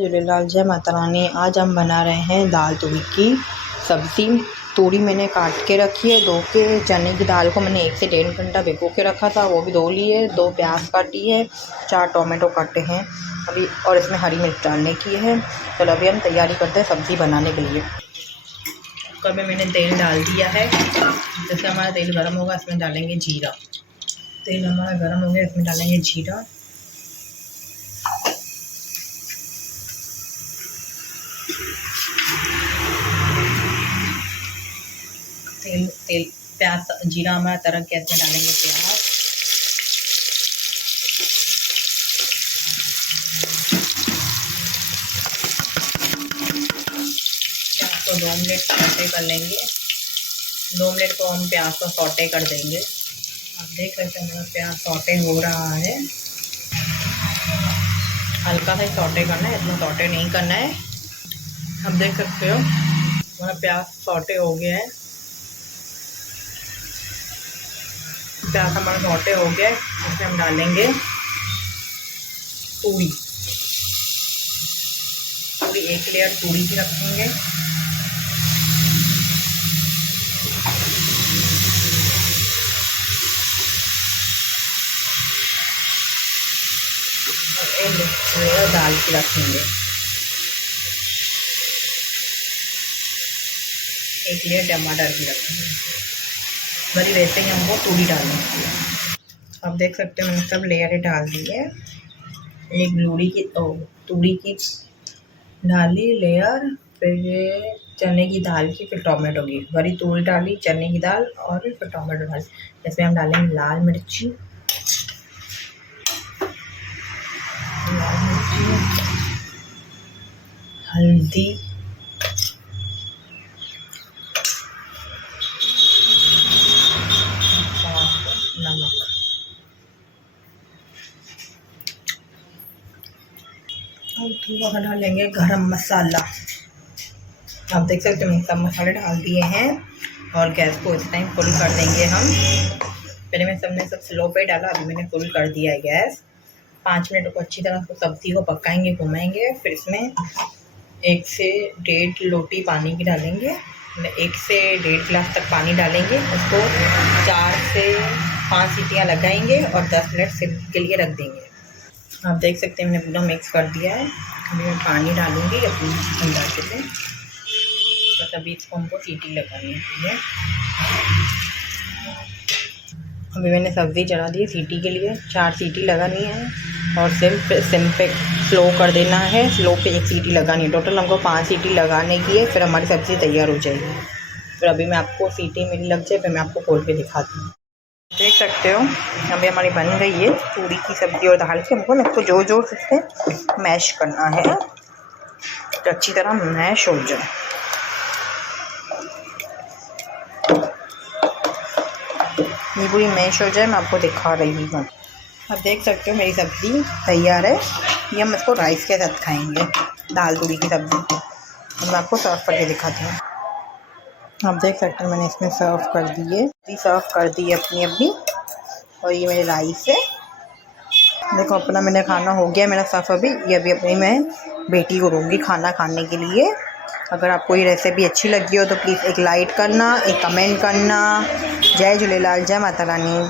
झूलेलाल, जय माता रानी। आज हम बना रहे हैं दाल तूरी की सब्ज़ी। तूरी मैंने काट के रखी है, धो के। चने की दाल को मैंने 1 से 1.5 घंटा भिगो के रखा था, वो भी धो ली है। 2 प्याज काटी है, 4 टोमेटो काटे हैं अभी, और इसमें हरी मिर्च डालने की है। चलो अभी हम तैयारी करते हैं सब्ज़ी बनाने के लिए। कुकर में मैंने तेल डाल दिया है। जैसे हमारा तेल गर्म होगा इसमें डालेंगे जीरा। तेल हमारा गर्म हो गया, इसमें डालेंगे जीरा। तेल प्याज जीरा हमारा तरक गया, इसमें डालेंगे प्याज। प्याज को 2 मिनट सौटे कर लेंगे। 2 मिनट को हम प्याज को सौटे कर देंगे। आप देख सकते हैं हमारा प्याज सौटे हो रहा है। हल्का सा सौटे करना है, इतना सौटे नहीं करना है। आप देख सकते हो हमारा प्याज सौटे हो गया है। प्याज हमारा सौटे हो गया है, इसमें हम डालेंगे तूरी। 1 लेयर तूरी की रखेंगे। और 1 लेयर दाल की रखेंगे। 1 लेयर टमाटर की रखेंगे। बड़ी वैसे ही हमको तूरी डालनी है। आप देख सकते हैं मैंने सब लेयर डाल दी है। एक तूरी की डाली लेयर, फिर चने की दाल की, फिर टोमेटो की। बड़ी तूरी डाली, चने की दाल, और फिर टोमेटो डाली। इसमें हम डालेंगे लाल मिर्ची, हल्दी, नमक। और थोड़ा डालेंगे गरम मसाला। आप देख सकते हैं सब मसाले डाल दिए हैं, और गैस को इस टाइम फुल कर देंगे हम। पहले मैं सब स्लो पे डाला, अभी मैंने फुल कर दिया है गैस। 5 मिनट को अच्छी तरह से सब्ज़ी को पकाएंगे, घुमाएंगे। फिर इसमें 1 से 1.5 लोटी पानी की डालेंगे। 1 से 1.5 गिलास तक पानी डालेंगे। उसको 4 से 5 सीटियाँ लगाएंगे और 10 मिनट सिम के लिए रख देंगे। आप देख सकते हैं मैंने पूरा मिक्स कर दिया है। अभी मैं पानी डालूँगी अपनी अंदाजे से, बस अभी इसको हमको सीटी लगानी है। अभी मैंने सब्ज़ी चढ़ा दी सीटी के लिए। 4 सीटी लगानी है, और सिम पे स्लो कर देना है। स्लो पे 1 सीटी लगानी है। टोटल हमको 5 सीटी लगाने की है, फिर हमारी सब्ज़ी तैयार हो जाएगी। फिर अभी मैं आपको सीटी मेरी लग जाए, फिर मैं आपको खोल के दिखाती हूँ। देख सकते हो अभी हमारी बन गई है पूरी की सब्ज़ी और दाल की। हमको ना इसको जोर जोर से मैश करना है, तो अच्छी तरह मैश हो जाए। ये पूरी मैश हो जाए, मैं आपको दिखा रही हूँ। आप देख सकते हो मेरी सब्ज़ी तैयार है। ये हम इसको राइस के साथ खाएंगे, दाल तूरी की सब्ज़ी। मैं आपको सर्व करके दिखाती हूँ। आप देख सकते हैं मैंने इसमें सर्व कर दी है अपनी। और ये मेरे राइस है। देखो अपना मैंने खाना हो गया मेरा सर्व। अभी ये अभी अपनी मैं बेटी को दूँगी खाना खाने के लिए। अगर आपको ये रेसिपी अच्छी लगी हो तो प्लीज़ एक लाइक करना, एक कमेंट करना। जय झूलेलाल, जय माता रानी।